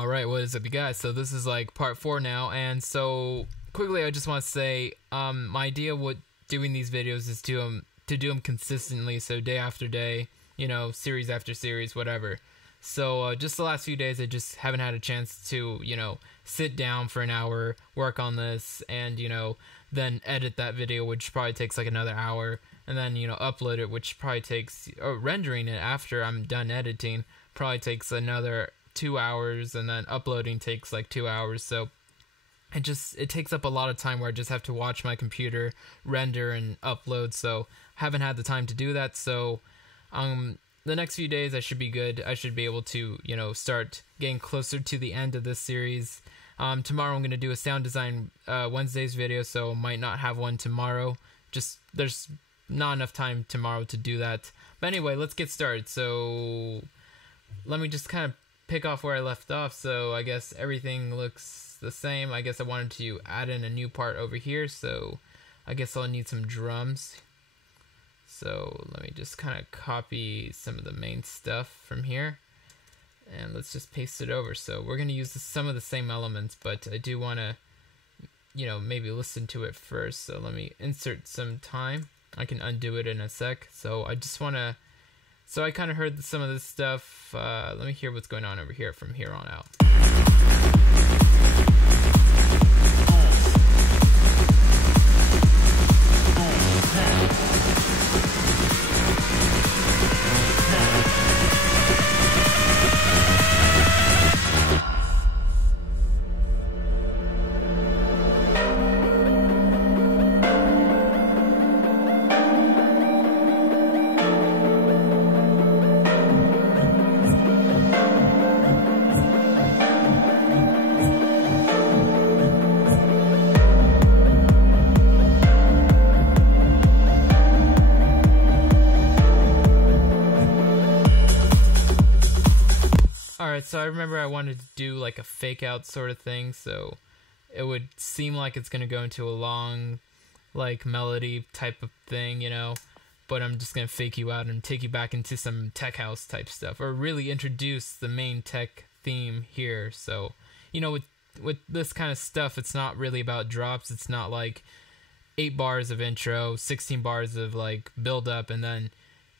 Alright, what is up, you guys? So this is like part 4 now, and so quickly I just want to say my idea with doing these videos is to do them consistently, so day after day, you know, series after series, whatever. So just the last few days I just haven't had a chance to, you know, sit down for an hour, work on this, and, you know, then edit that video, which probably takes like another hour, and then, you know, upload it, which probably takes, or rendering it after I'm done editing probably takes another 2 hours, and then uploading takes like 2 hours. So it takes up a lot of time where I just have to watch my computer render and upload, so haven't had the time to do that. So the next few days I should be good. I should be able to, you know, start getting closer to the end of this series. Tomorrow I'm going to do a sound design Wednesday's video, so might not have one tomorrow. Just there's not enough time tomorrow to do that. But anyway, let's get started. So let me just kind of pick off where I left off. So I guess everything looks the same. I guess I wanted to add in a new part over here, so I guess I'll need some drums. So let me just kind of copy some of the main stuff from here, and let's just paste it over. So we're going to use some of the same elements, but I do want to, you know, maybe listen to it first. So let me insert some time. I can undo it in a sec. So I just want to, so I kind of heard some of this stuff. Let me hear what's going on over here from here on out. Alright, so I remember I wanted to do like a fake out sort of thing, so it would seem like it's going to go into a long, like, melody type of thing, you know, but I'm just going to fake you out and take you back into some tech house type stuff, or really introduce the main tech theme here. So, you know, with this kind of stuff, it's not really about drops. It's not like 8 bars of intro, 16 bars of like build up, and then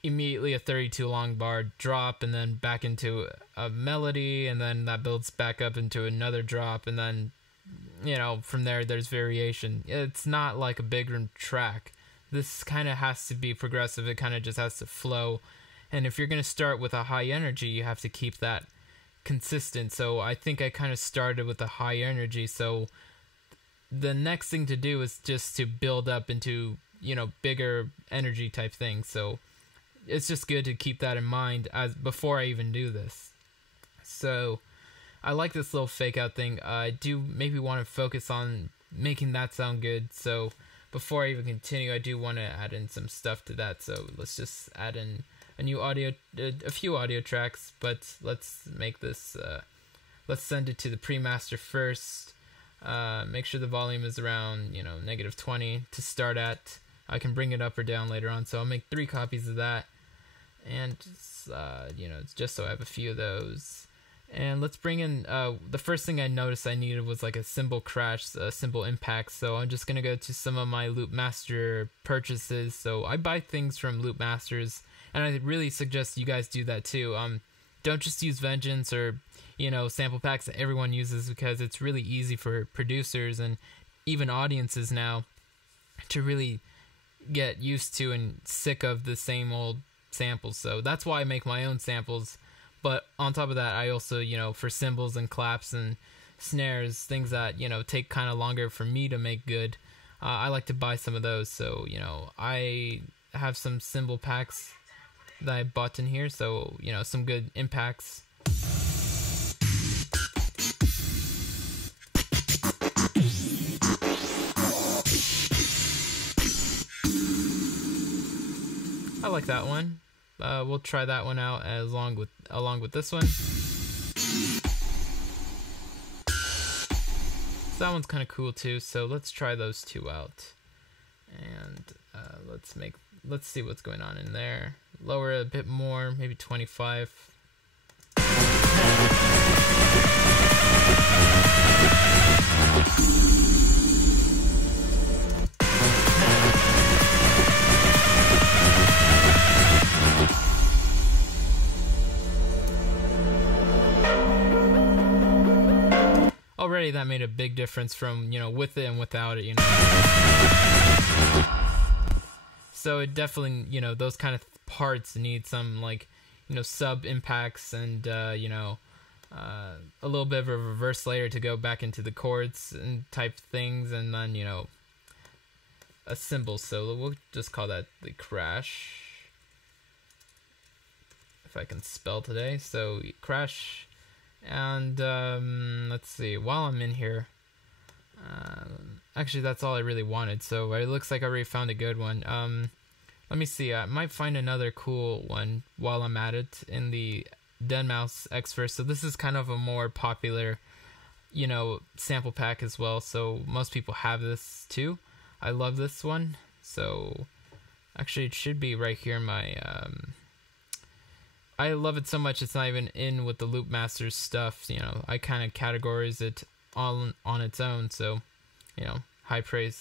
immediately a 32 long bar drop, and then back into a melody, and then that builds back up into another drop, and then, you know, from there there's variation. It's not like a big track. This kind of has to be progressive. It kind of just has to flow, and if you're going to start with a high energy, you have to keep that consistent. So I think I kind of started with a high energy, so the next thing to do is just to build up into, you know, bigger energy type things. So it's just good to keep that in mind as before I even do this. So I like this little fake out thing. I do maybe want to focus on making that sound good. So before I even continue, I do want to add in some stuff to that. So let's just add in a new audio, a few audio tracks, but let's make this, let's send it to the pre-master first. Make sure the volume is around, you know, -20 to start at. I can bring it up or down later on, so I'll make 3 copies of that, and you know, it's just so I have a few of those. And let's bring in the first thing I noticed I needed was like a cymbal crash, a cymbal impact. So I'm just gonna go to some of my Loop Master purchases. So I buy things from Loop Masters, and I really suggest you guys do that too. Don't just use Vengeance or, you know, sample packs that everyone uses, because it's really easy for producers and even audiences now to really get used to and sick of the same old samples. So that's why I make my own samples. But on top of that, I also, you know, for cymbals and claps and snares, things that, you know, take kind of longer for me to make good, I like to buy some of those. So, you know, I have some cymbal packs that I bought in here, so, you know, some good impacts. I like that one. We'll try that one out along with this one. So that one's kind of cool too. So let's try those 2 out, and let's see what's going on in there. Lower it a bit more, maybe 25. already that made a big difference from, with it and without it, So it definitely, those kind of parts need some, like, sub impacts and, a little bit of a reverse layer to go back into the chords and type things, and then, a cymbal solo. We'll just call that the crash. If I can spell today. So crash. And let's see, while I'm in here, actually that's all I really wanted, so it looks like I already found a good one. Let me see, I might find another cool one while I'm at it in the deadmau5 Xverse. So this is kind of a more popular, sample pack as well, so most people have this too. I love this one, so actually it should be right here in my I love it so much it's not even in with the Loop Masters stuff. I kind of categorize it all on its own, so high praise.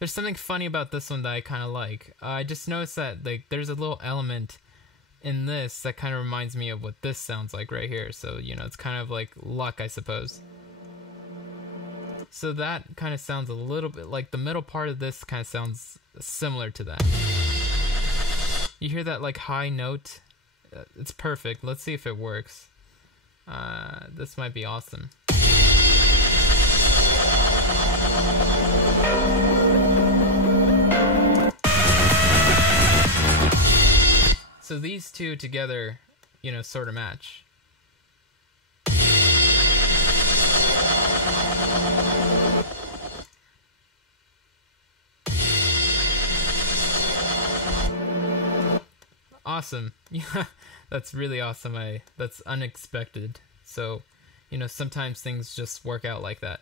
There's something funny about this one that I kind of like. I just noticed that there's a little element in this that kind of reminds me of what this sounds like right here. So, it's kind of like luck, I suppose. So that kind of sounds a little bit like the middle part of this kind of sounds similar to that. You hear that like high note? It's perfect. Let's see if it works. This might be awesome. So these two together, sort of match. Awesome. Yeah, that's really awesome. That's unexpected. So, sometimes things just work out like that.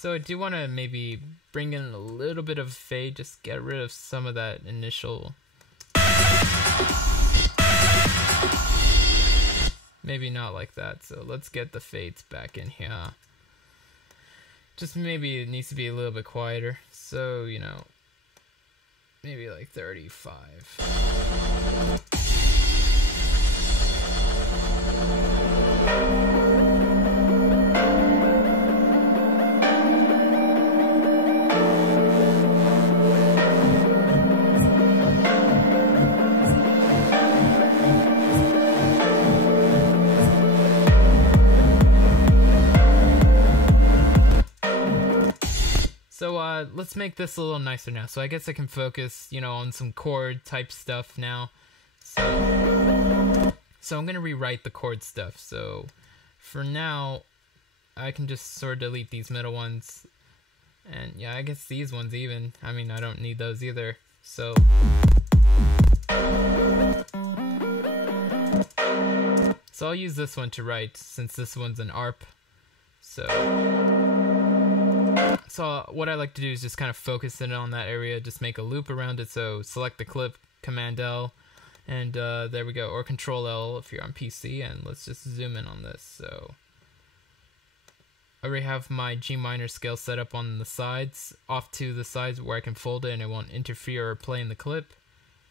So I do want to maybe bring in a little bit of fade, just get rid of some of that initial. Maybe not like that, so let's get the fades back in here. Just maybe it needs to be a little bit quieter, so, maybe like 35. So let's make this a little nicer now. So I guess I can focus, on some chord type stuff now. So I'm gonna rewrite the chord stuff. So for now, I can just sort of delete these middle ones. And yeah, I guess these ones even. I mean, I don't need those either. So I'll use this one to write since this one's an ARP. So what I like to do is just kind of focus in on that area, just make a loop around it. So select the clip, Command L, and there we go, or Control L if you're on PC, and let's just zoom in on this. So I already have my G minor scale set up on the sides, off to the sides where I can fold it and it won't interfere or play in the clip.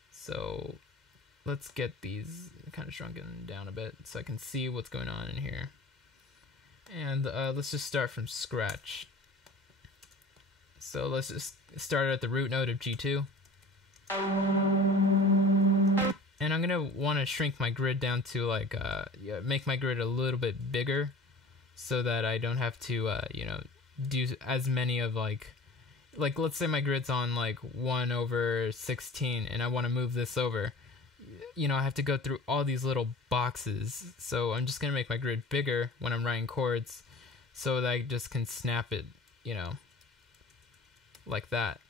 So let's get these kind of shrunken down a bit so I can see what's going on in here. And let's just start from scratch. So let's just start at the root note of G2. And I'm gonna want to shrink my grid down to like, make my grid a little bit bigger so that I don't have to, do as many of like let's say my grid's on like 1/16 and I want to move this over. I have to go through all these little boxes. So I'm just gonna make my grid bigger when I'm writing chords so that I just can snap it, like that.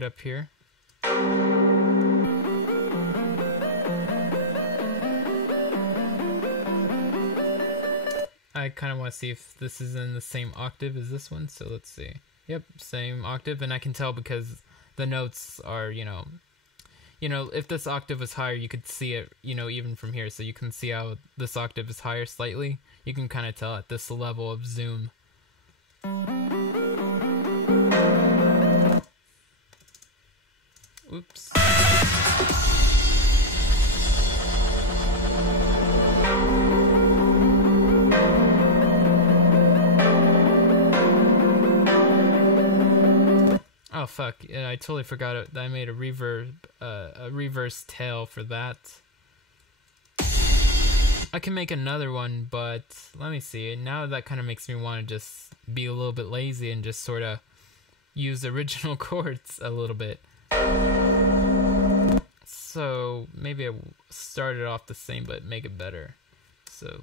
it up here. I kind of want to see if this is in the same octave as this one, so let's see. Yep, same octave, and I can tell because the notes are, you know, if this octave was higher, you could see it, you know, even from here, so you can see how this octave is higher slightly. You can kind of tell at this level of zoom. Oops. Oh fuck! Yeah, I totally forgot it. I made a reverse tail for that. I can make another one, but let me see. Now that kind of makes me want to just be a little bit lazy and just sort of use original chords a little bit. So maybe I start it off the same, but make it better. So.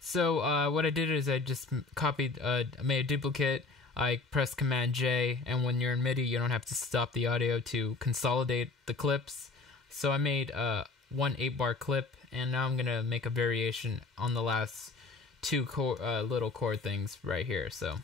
So what I did is I just copied, made a duplicate. I pressed Command J, and when you're in MIDI, you don't have to stop the audio to consolidate the clips. So I made one 8-bar clip, and now I'm gonna make a variation on the last two little chord things right here. So.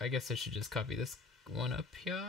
I guess I should just copy this one up here.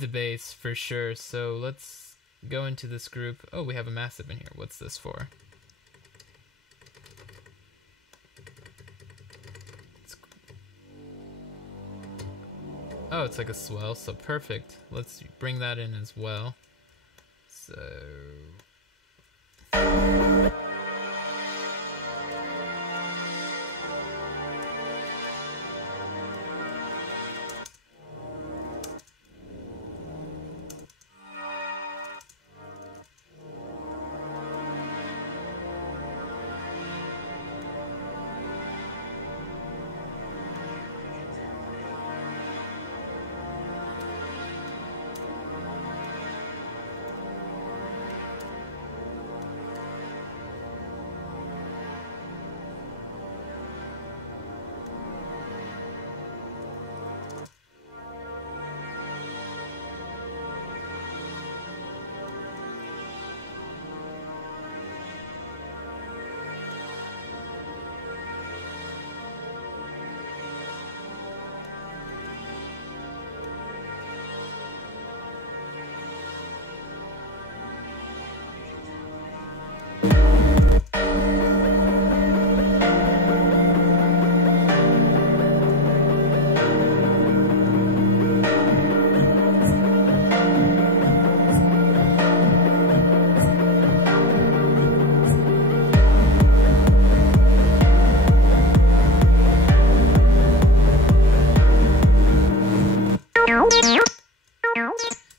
needs a bass for sure, so let's go into this group. Oh, we have a massive in here. What's this for? Oh, it's like a swell, so perfect. Let's bring that in as well. So...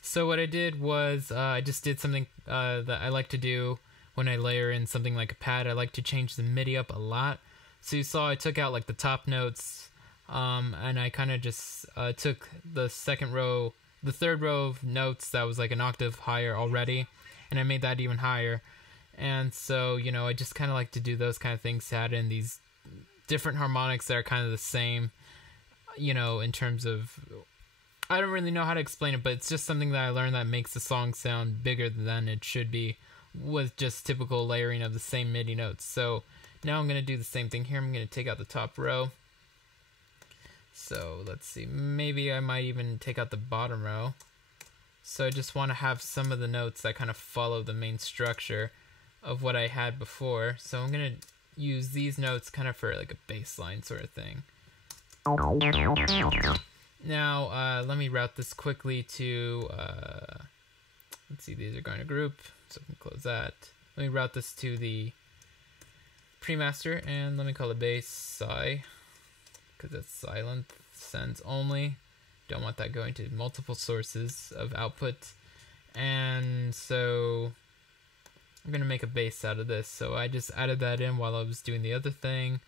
So what I did was I just did something that I like to do when I layer in something like a pad. I like to change the MIDI up a lot. So you saw I took out like the top notes, and I kind of just took the third row of notes that was like an octave higher already, and I made that even higher. And so, you know, I just kind of like to do those kind of things to add in these different harmonics that are kind of the same, you know, in terms of... I don't really know how to explain it, but it's just something that I learned that makes the song sound bigger than it should be with just typical layering of the same MIDI notes. So now I'm going to do the same thing here. I'm going to take out the top row. So let's see, maybe I might even take out the bottom row. So I just want to have some of the notes that kind of follow the main structure of what I had before. So I'm going to use these notes kind of for like a bass line sort of thing. Now, let me route this quickly to, let's see, these are going to group, so I can close that. Let me route this to the pre-master, and let me call it bass psi, because that's silent, sends only. Don't want that going to multiple sources of output. And so I'm going to make a bass out of this. So I just added that in while I was doing the other thing.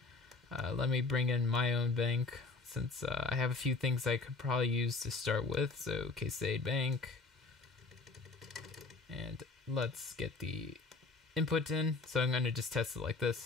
Let me bring in my own bank, since I have a few things I could probably use to start with. So Cascade Bank, and let's get the input in. So I'm going to just test it like this.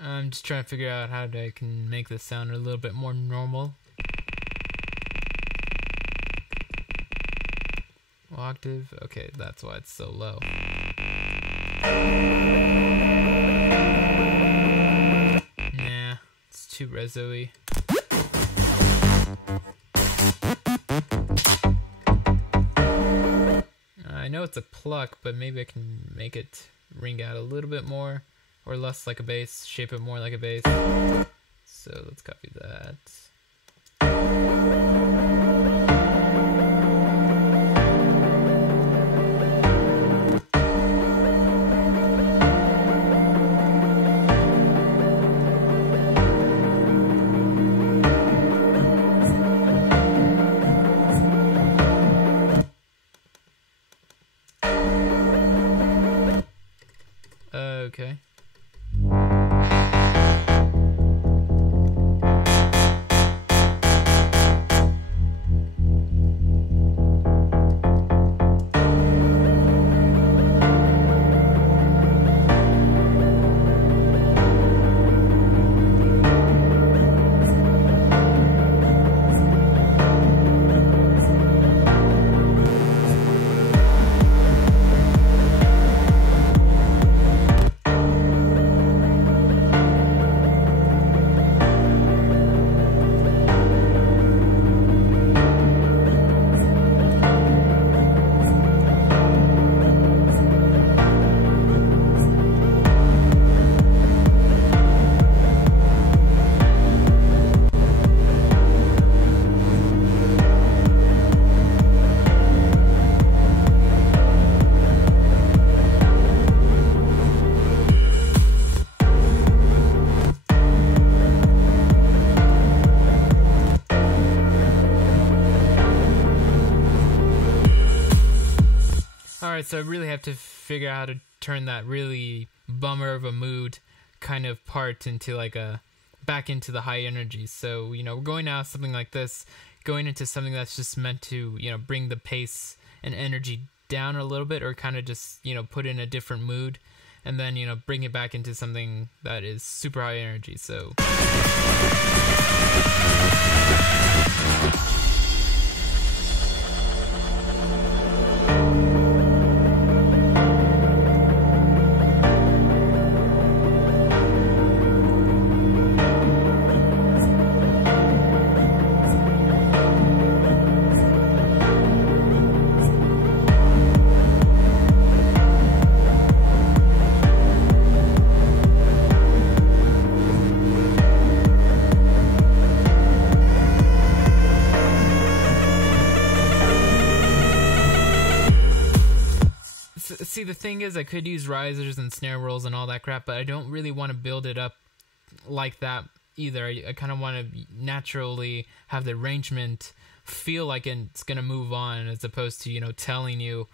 I'm just trying to figure out how I can make this sound a little bit more normal. Octave, okay, that's why it's so low. Nah, it's too reso-y. I know it's a pluck, but maybe I can make it ring out a little bit more. Or less like a bass, shape it more like a bass. So let's copy that. Okay. Alright, so I really have to figure out how to turn that really bummer of a mood kind of part into like a back into the high energy. So, you know, we're going out something like this, going into something that's just meant to, you know, bring the pace and energy down a little bit, or kind of just, you know, put in a different mood, and then, you know, bring it back into something that is super high energy. So see, the thing is, I could use risers and snare rolls and all that crap, but I don't really want to build it up like that either. I kind of want to naturally have the arrangement feel like it's going to move on, as opposed to, you know, telling you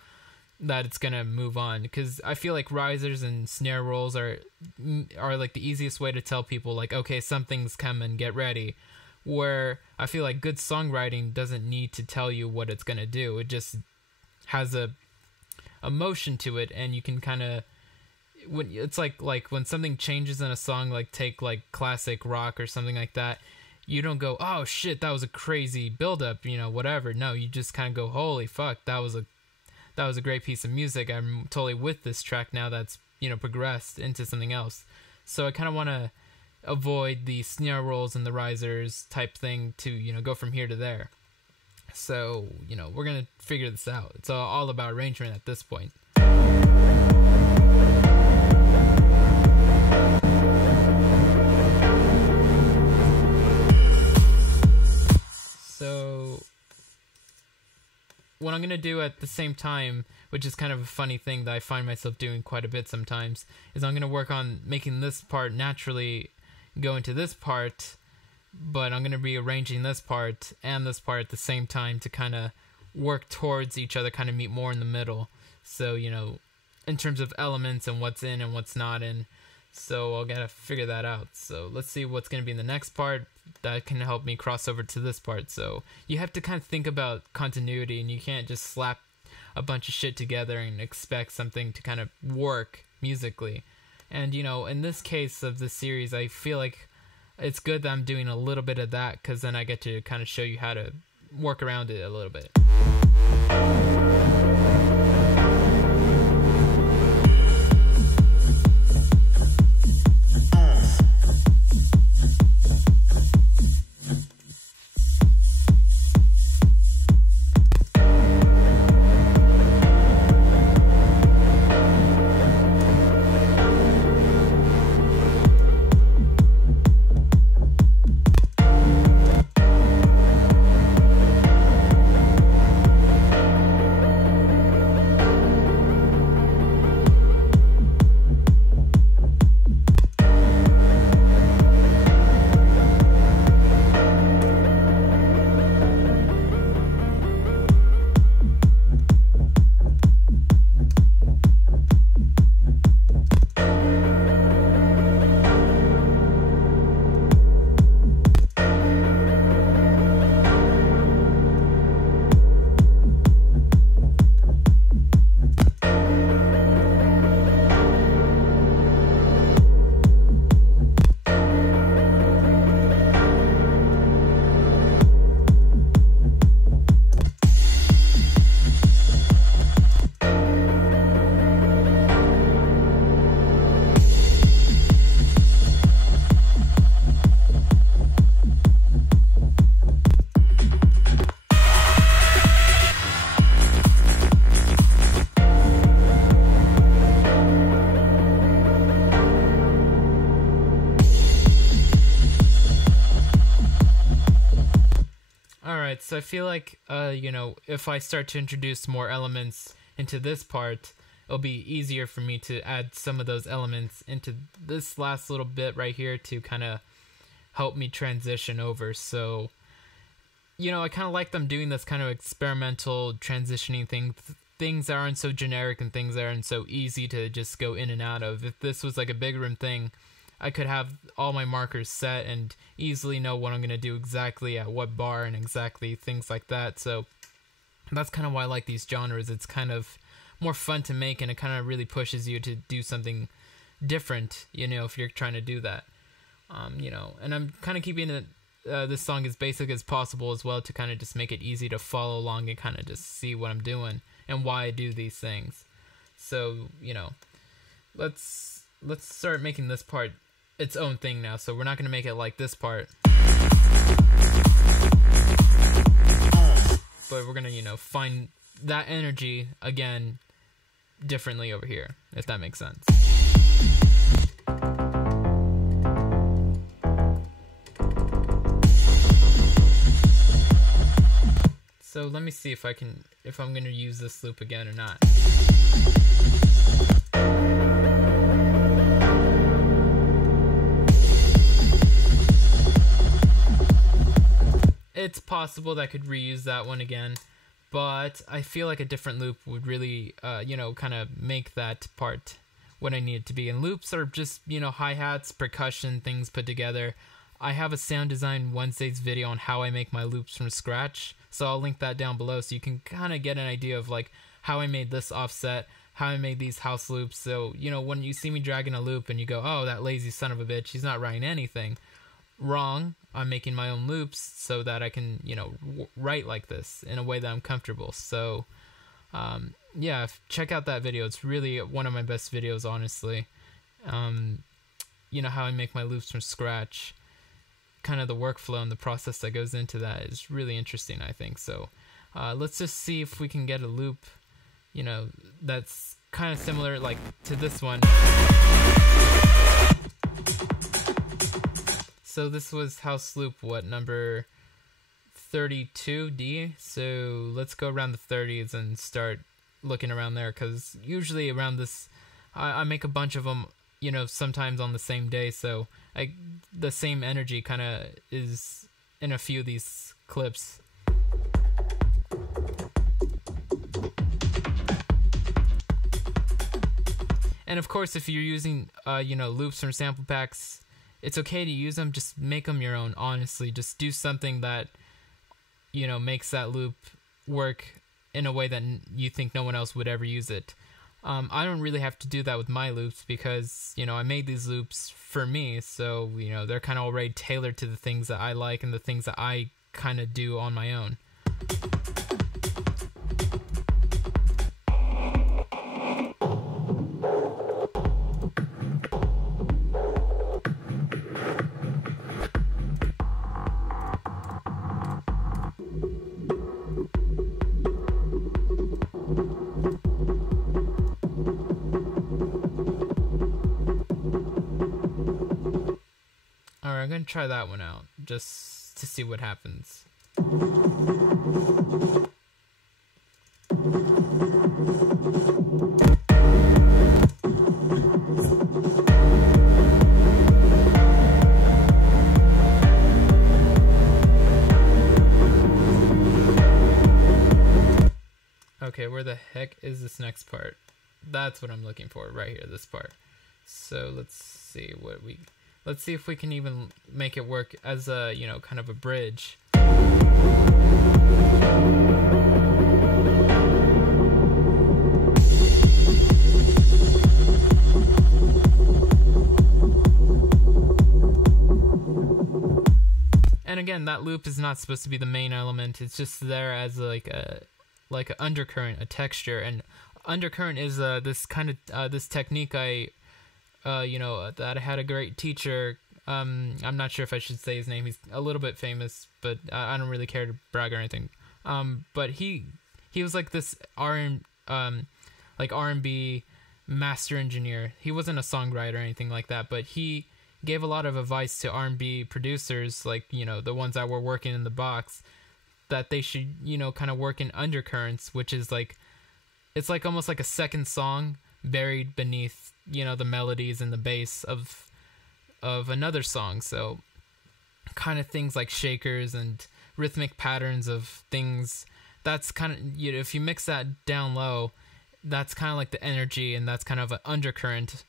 that it's going to move on. Because I feel like risers and snare rolls are like the easiest way to tell people, like, okay, something's coming, get ready. Where I feel like good songwriting doesn't need to tell you what it's going to do. It just has a emotion to it, and you can kind of, when it's like when something changes in a song, like take like classic rock or something like that, you don't go, oh shit, that was a crazy build up, you know, whatever. No, you just kind of go, holy fuck, that was a great piece of music. I'm totally with this track now that's, you know, progressed into something else. So I kind of want to avoid the snare rolls and the risers type thing to, you know, go from here to there. So, you know, we're going to figure this out. It's all about arrangement at this point. So, what I'm going to do at the same time, which is kind of a funny thing that I find myself doing quite a bit sometimes, is I'm going to work on making this part naturally go into this part, but I'm going to be arranging this part and this part at the same time to kind of work towards each other, kind of meet more in the middle. So, you know, in terms of elements and what's in and what's not in. So I'll gotta figure that out. So let's see what's going to be in the next part that can help me cross over to this part. So you have to kind of think about continuity, and you can't just slap a bunch of shit together and expect something to kind of work musically. And, you know, in this case of the series, I feel like it's good that I'm doing a little bit of that, because then I get to kind of show you how to work around it a little bit. Alright, so I feel like, if I start to introduce more elements into this part, it'll be easier for me to add some of those elements into this last little bit right here to kind of help me transition over. So, I kind of like them doing this kind of experimental transitioning things that aren't so generic and things that aren't so easy to just go in and out of. If this was like a big room thing, I could have all my markers set and easily know what I'm going to do exactly at what bar and exactly things like that. So that's kind of why I like these genres. It's kind of more fun to make, and it kind of really pushes you to do something different, if you're trying to do that. And I'm kind of keeping it this song as basic as possible as well, to kind of just make it easy to follow along and kind of just see what I'm doing and why I do these things. So, let's start making this part its own thing now. So we're not going to make it like this part, but we're going to, find that energy again differently over here, if that makes sense. So let me see if I'm going to use this loop again or not. It's possible that I could reuse that one again, but I feel like a different loop would really, kind of make that part what I need it to be. And loops are just, hi-hats, percussion, things put together. I have a Sound Design Wednesdays video on how I make my loops from scratch, so I'll link that down below so you can kind of get an idea of like how I made this offset, how I made these house loops. So, when you see me dragging a loop and you go, oh, that lazy son of a bitch, he's not writing anything. Wrong. I'm making my own loops so that I can, write like this in a way that I'm comfortable. So, check out that video. It's really one of my best videos, honestly. How I make my loops from scratch. Kind of the workflow and the process that goes into that is really interesting, I think. So, let's just see if we can get a loop, that's kind of similar, like, to this one. So this was house loop, number 32D? So let's go around the 30s and start looking around there, because usually around this, I make a bunch of them, sometimes on the same day, so the same energy kind of is in a few of these clips. And of course, if you're using, loops from sample packs, it's okay to use them, just make them your own, honestly. Just do something that, makes that loop work in a way that you think no one else would ever use it. I don't really have to do that with my loops because, I made these loops for me, so, they're kind of already tailored to the things that I like and the things that I kind of do on my own. I'm going to try that one out, just to see what happens. Okay, where the heck is this next part? That's what I'm looking for, right here, this part. So let's see let's see if we can even make it work as a, kind of a bridge. And again, that loop is not supposed to be the main element. It's just there as like an undercurrent, a texture. And undercurrent is this kind of this technique that I had a great teacher. I'm not sure if I should say his name. He's a little bit famous, but I don't really care to brag or anything. But he was like this R&B master engineer. He wasn't a songwriter or anything like that, but he gave a lot of advice to R&B producers, like, the ones that were working in the box, that they should, kind of work in undercurrents, which is like, it's like almost like a second song buried beneath, the melodies and the bass of another song. So kind of things like shakers and rhythmic patterns of things. That's kind of, if you mix that down low, that's kind of like the energy, and that's kind of an undercurrent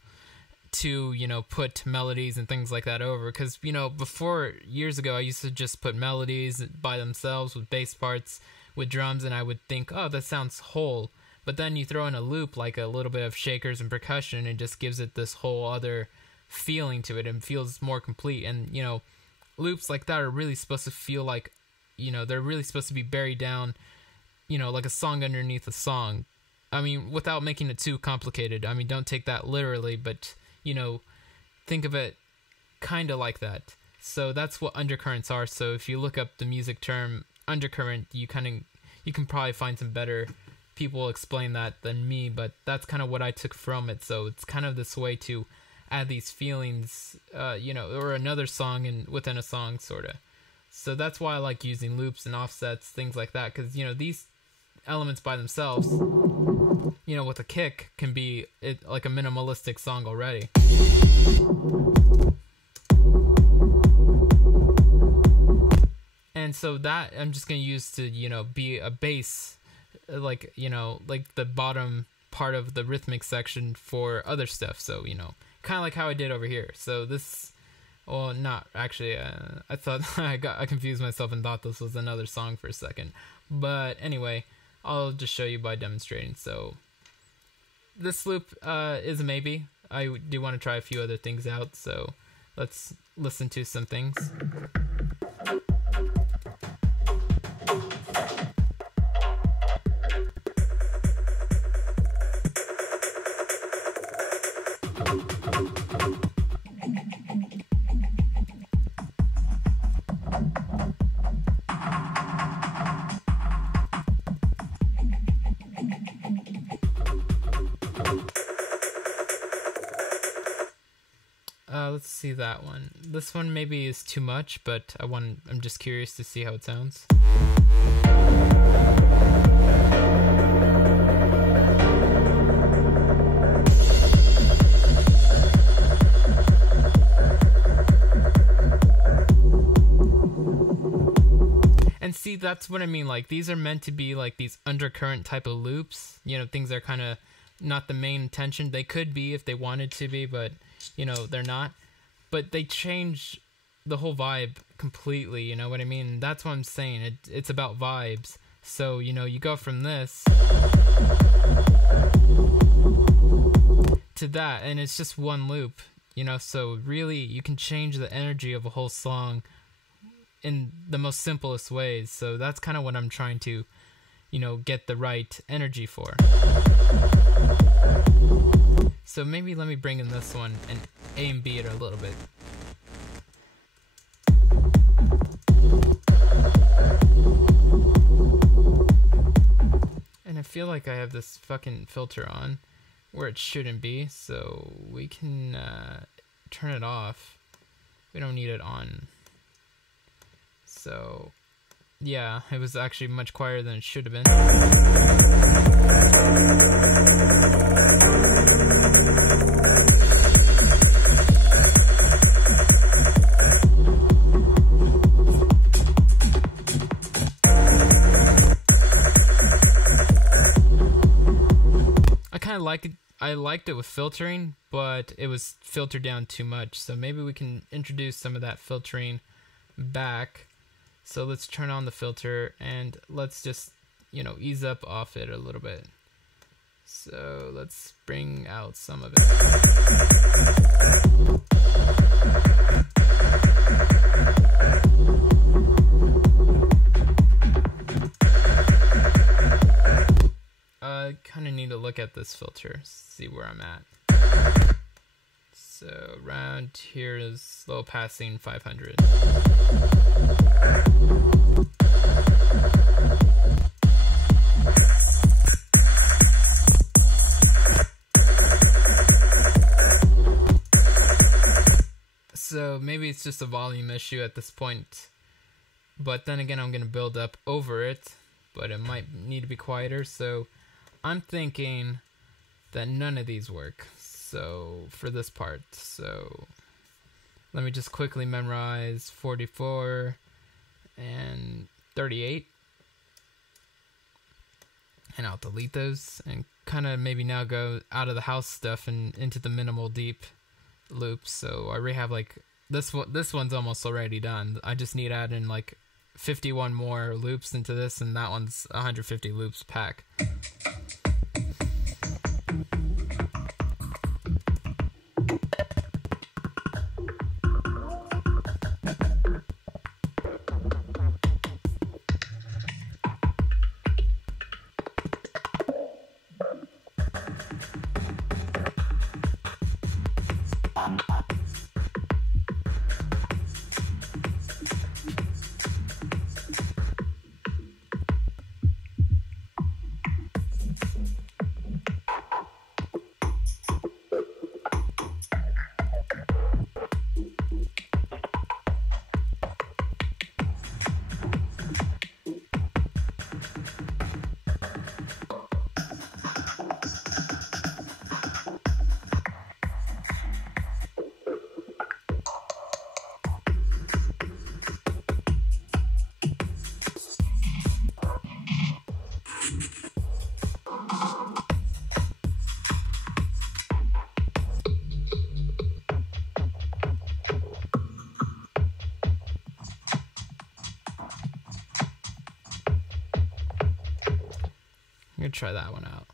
to, put melodies and things like that over. Because, before, years ago, I used to just put melodies by themselves with bass parts, with drums, and I would think, oh, that sounds whole. But then you throw in a loop, like a little bit of shakers and percussion, and it just gives it this whole other feeling to it and feels more complete. And, loops like that are really supposed to feel like, they're really supposed to be buried down, like a song underneath a song. I mean, without making it too complicated. I mean, don't take that literally, but, think of it kind of like that. So that's what undercurrents are. So if you look up the music term undercurrent, you can probably find some better people explain that than me, but that's kind of what I took from it. So it's kind of this way to add these feelings, or another song within a song, sort of. So that's why I like using loops and offsets, things like that, because, these elements by themselves, with a kick, can be like a minimalistic song already. And so that I'm just going to use to, be a bass, like, like the bottom part of the rhythmic section for other stuff. So, kind of like how I did over here. So this, well, not actually, I thought I confused myself and thought this was another song for a second. But anyway, I'll just show you by demonstrating. So this loop is a maybe. I do want to try a few other things out, so let's listen to some things. Let's see that one. This one maybe is too much, but I'm just curious to see how it sounds. And see, that's what I mean. Like, these are meant to be like these undercurrent type of loops. Things are kind of not the main intention. They could be if they wanted to be, but they're not. But they change the whole vibe completely, you know what I mean? That's what I'm saying. It's about vibes. So, you go from this to that, and it's just one loop, so really you can change the energy of a whole song in the most simplest ways. So that's kind of what I'm trying to, get the right energy for. So maybe let me bring in this one and A and B it a little bit. And I feel like I have this fucking filter on where it shouldn't be, so we can turn it off. We don't need it on. So yeah, it was actually much quieter than it should have been. I liked it with filtering, but it was filtered down too much. So maybe we can introduce some of that filtering back. So let's turn on the filter and let's just, ease up off it a little bit. So let's bring out some of it. I kind of need to look at this filter, see where I'm at. So around here is low passing 500. So maybe it's just a volume issue at this point. but then again I'm going to build up over it, but it might need to be quieter, so I'm thinking that none of these work, so for this part. So let me just quickly memorize 44 and 38, and I'll delete those and kind of maybe now go out of the house stuff and into the minimal deep loops. So I already have like this one's almost already done. I just need to add in like 51 more loops into this, and that one's 150 loops pack. I'm gonna try that one out.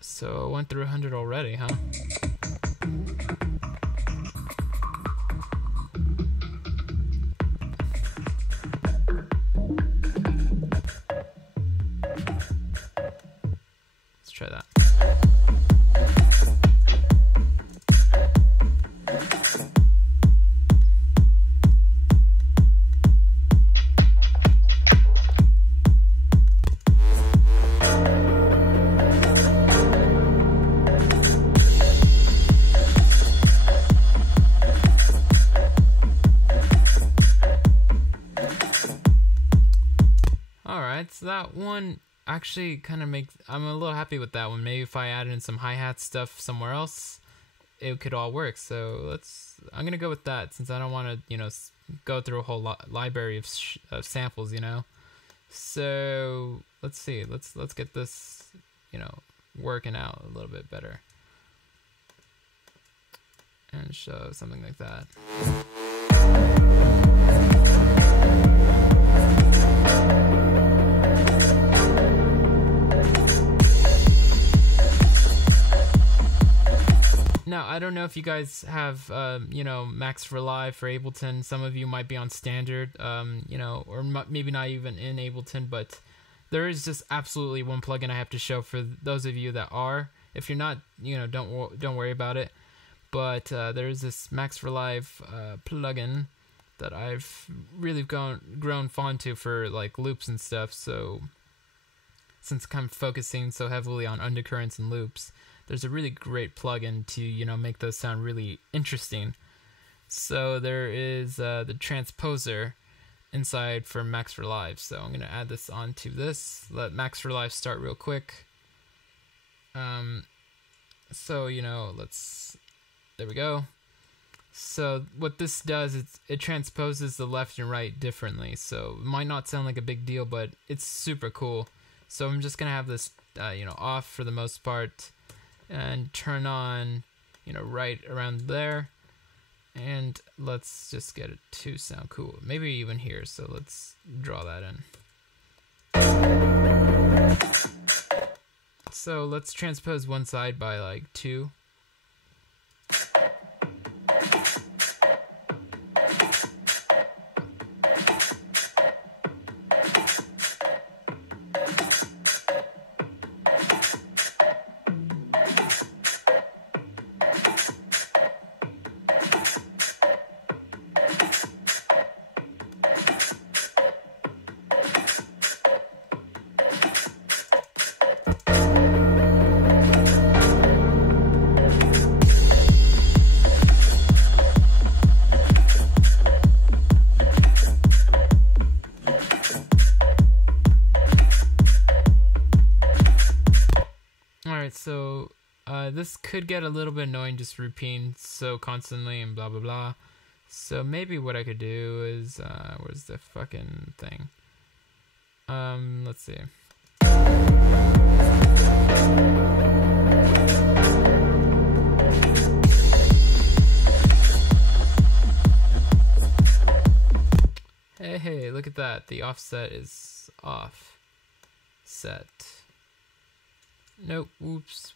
So I went through 100 already, huh? Let's try that. Alright, so that one actually kind of makes, I'm a little happy with that one. Maybe if I add in some hi-hat stuff somewhere else, it could all work. So I'm gonna go with that, since I don't want to, go through a whole library of samples, So let's see, let's get this, working out a little bit better, and show something like that. Now, I don't know if you guys have, Max for Live for Ableton. Some of you might be on standard, or maybe not even in Ableton, but there is just absolutely one plugin I have to show for those of you that are. If you're not, don't worry about it. But there is this Max for Live plugin that I've really grown fond to for like loops and stuff. So since I'm focusing so heavily on undercurrents and loops, there's a really great plugin to, make those sound really interesting. So there is the transposer inside for Max for Live. So I'm going to add this onto this. Let Max for Live start real quick. So, there we go. So what this does is it transposes the left and right differently. So it might not sound like a big deal, but it's super cool. So I'm just going to have this, off for the most part, and turn on, right around there, and let's just get it to sound cool. Maybe even here, so let's draw that in. So let's transpose one side by like 2. this could get a little bit annoying just repeating so constantly and blah blah blah. So maybe what I could do is, where's the fucking thing? Let's see. Hey, look at that. The offset is off. Set. Nope. Whoops.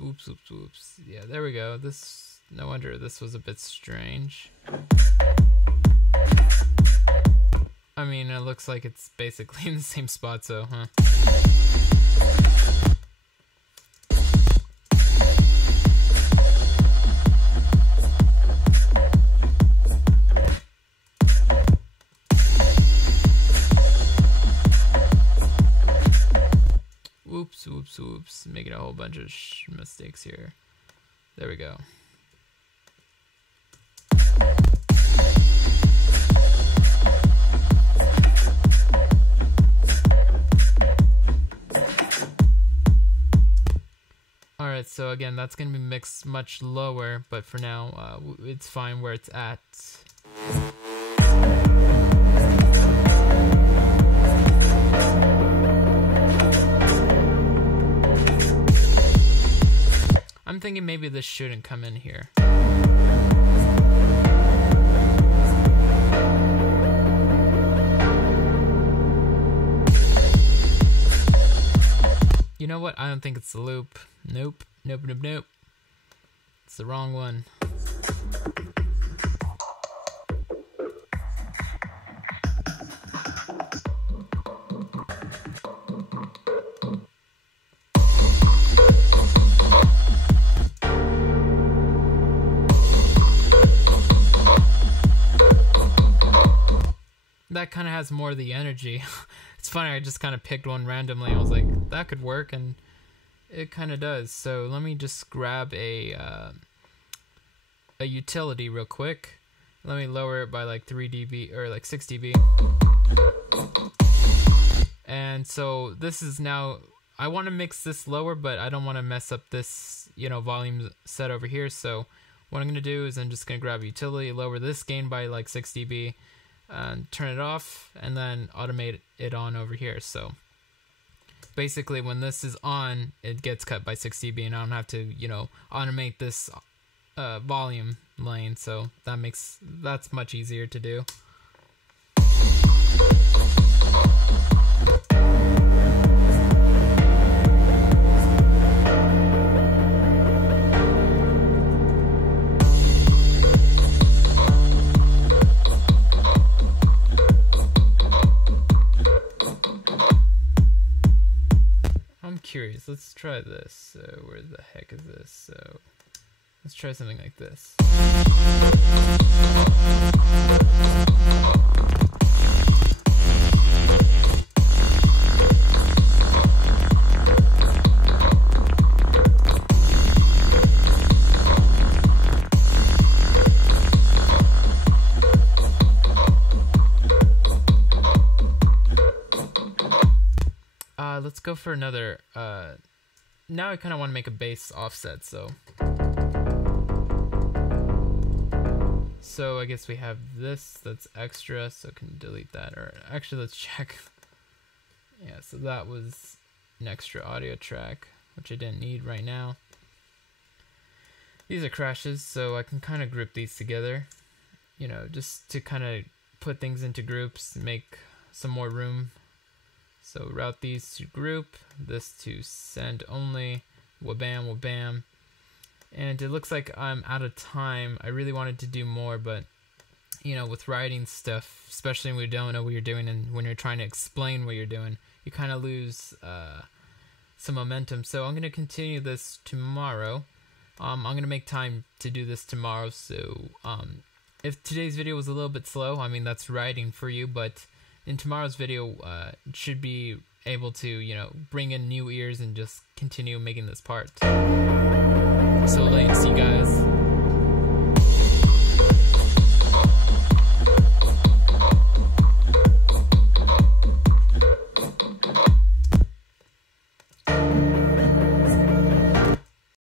Yeah, there we go. This, no wonder this was a bit strange. I mean, it looks like it's basically in the same spot, so, huh. Whoops. Making a whole bunch of mistakes here. There we go. Alright, so again, that's going to be mixed much lower, but for now, it's fine where it's at. I'm thinking maybe this shouldn't come in here. You know what? I don't think it's the loop. Nope. It's the wrong one. That kind of has more of the energy. It's funny, I just kind of picked one randomly. I was like, that could work, and it kind of does. So let me just grab a utility real quick. Let me lower it by like 3 dB or like 6 dB. And so this is now, I want to mix this lower, but I don't want to mess up this, you know, volume set over here. So what I'm going to do is I'm just going to grab a utility, lower this gain by like 6 dB. And turn it off, and then automate it on over here. So basically when this is on, it gets cut by 6 dB, and I don't have to, you know, automate this volume lane. So that's much easier to do. Curious. Let's try this. Where the heck is this? So let's try something like this. Let's go for another, now I kind of want to make a bass offset, so I guess we have this that's extra, so I can delete that, or actually let's check. Yeah, so that was an extra audio track, which I didn't need right now. These are crashes, so I can kind of group these together, you know, just to kind of put things into groups, make some more room. So route these to group, this to send only, wabam, wabam. And it looks like I'm out of time. I really wanted to do more, but you know, with writing stuff, especially when you don't know what you're doing and when you're trying to explain what you're doing, you kind of lose some momentum. So I'm going to continue this tomorrow. I'm going to make time to do this tomorrow. So if today's video was a little bit slow, I mean, that's writing for you, but in tomorrow's video, should be able to, you know, bring in new ears and just continue making this part. So latency